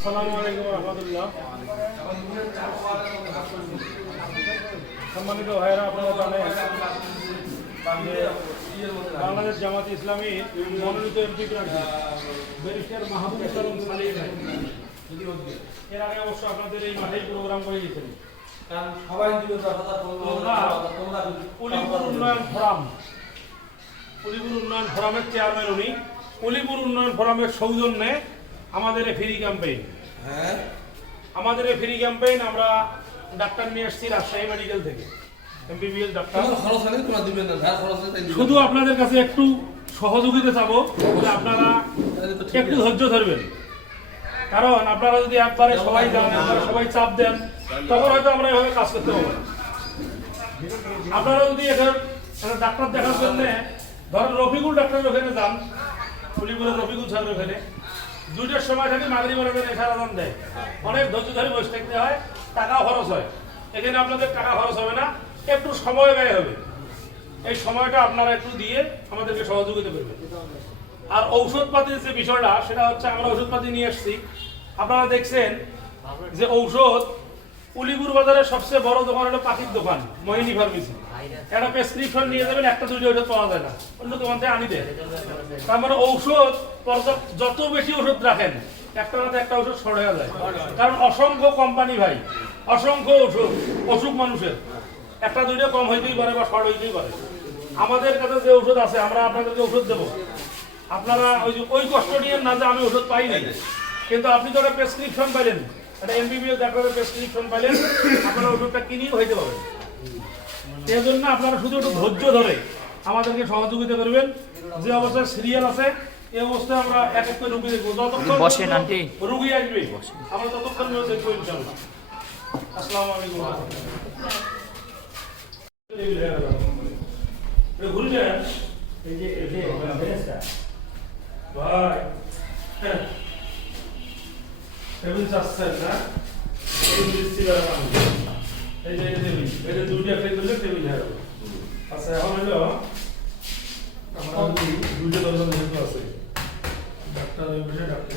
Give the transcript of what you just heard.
আসসালামু আলাইকুম রহমতুল্লাহ। সম্মানিত ভাইয়েরা, আপনারা জানেন যে বাংলাদেশ জামাত ইসলামী মনোনীত এমপি প্রার্থী ব্যারিস্টার মাহবুব আলম সালিম ভাই এর আগে অবশ্য আপনাদের এই মাঠেই প্রোগ্রাম করে গেছেন। উলিপুর উন্নয়ন ফোরামের চেয়ারম্যান উনি। উলিপুর উন্নয়ন ফোরামের সৌজন্যে আমাদের এই ফ্রি ক্যাম্পেইন আমরা ডাক্তার নিয়ে এসেছি রাজশাহী মেডিকেল থেকে, এমবিবিএস ডাক্তার। শুধু আপনাদের কাছে একটু সহযোগিতা চাবো যে আপনারা একটু ধৈর্য ধরবেন, কারণ আপনারা যদি একবারে সবাই যান, সবাই চাপ দেন, তখন হয়তো আমরা এভাবে কাজ করতে পারবো না। আপনারা যদি এখন ডাক্তার দেখার জন্য ধরেন রফিকুল ডাক্তারের ওখানে যান, উলিপুরের রফিকুল স্যারের ওখানে 2টার সময় থাকে, মাগরিবের আগে এশার আযান দেয়, অনেক ধৈর্য ধরে বসে থাকতে হয়, টাকা খরচ হয়। এখানে আপনাদের টাকা খরচ হবে না, একটু সময় ব্যয় হবে। এই সময়টা আপনারা একটু দিয়ে আমাদেরকে সহযোগিতা করবেন। আর ঔষধপাতির যে বিষয়টা, সেটা হচ্ছে আমরা ওষুধপাতি নিয়ে এসেছি। আপনারা দেখছেন যে ঔষধ উলিপুর বাজারের সবচেয়ে বড় দোকান হলো পাখির দোকান, মোহিনী ফার্মেসি। একটা প্রেসক্রিপশন নিয়ে যাবেন, একটা দুটো ওষুধ পাওয়া যায় না, অন্য দোকান থেকে আনি দেয়। তার মানে ঔষধ যত বেশি ওষুধ রাখেন, একটা রাতে একটা ওষুধ শর্ট হয়ে যায়। কারণ অসংখ্য কোম্পানি ভাই, অসংখ্য অসুখ মানুষের, একটা দুইটা কম হইতেই পারে বা শর্ট হইতেই পারে। আমাদের কাছে যে ওষুধ আছে, আমরা আপনাদেরকে ওষুধ দেবো। আপনারা ওই কষ্ট নিয়ে না যে আমি ওষুধ পাইনি, কিন্তু আপনি তো একটা প্রেসক্রিপশন পাইলেন, একটা এমবিবিএস ডাক্তারের প্রেসক্রিপশন পাইলেন, আপনারা ওষুধটা কিনেও হইতে পারবেন। সেই জন্য আপনারা শুধু একটু ধৈর্য ধরে আমাদেরকে সহযোগিতা করবেন। যে অবস্থায় সিরিয়াল আছে, এই অবস্থায় আমরা এক এক করে রুগী দেখবো, যতক্ষণ রুগী আসবে আমরা ততক্ষণ দেখবো ইনশাআল্লাহ। আসসালামু আলাইকুম। ঘুরে যান এই যে ভাই টেবিল চাচ্ছেন না, এই যে এই যে দুইটা ফেল করলে টেবিল হয়ে যাবে। আচ্ছা, এখন হলো আমরা দুইটা দরজা যেহেতু আছে, ডাক্তার ওই বিষয়ে ডাক্তার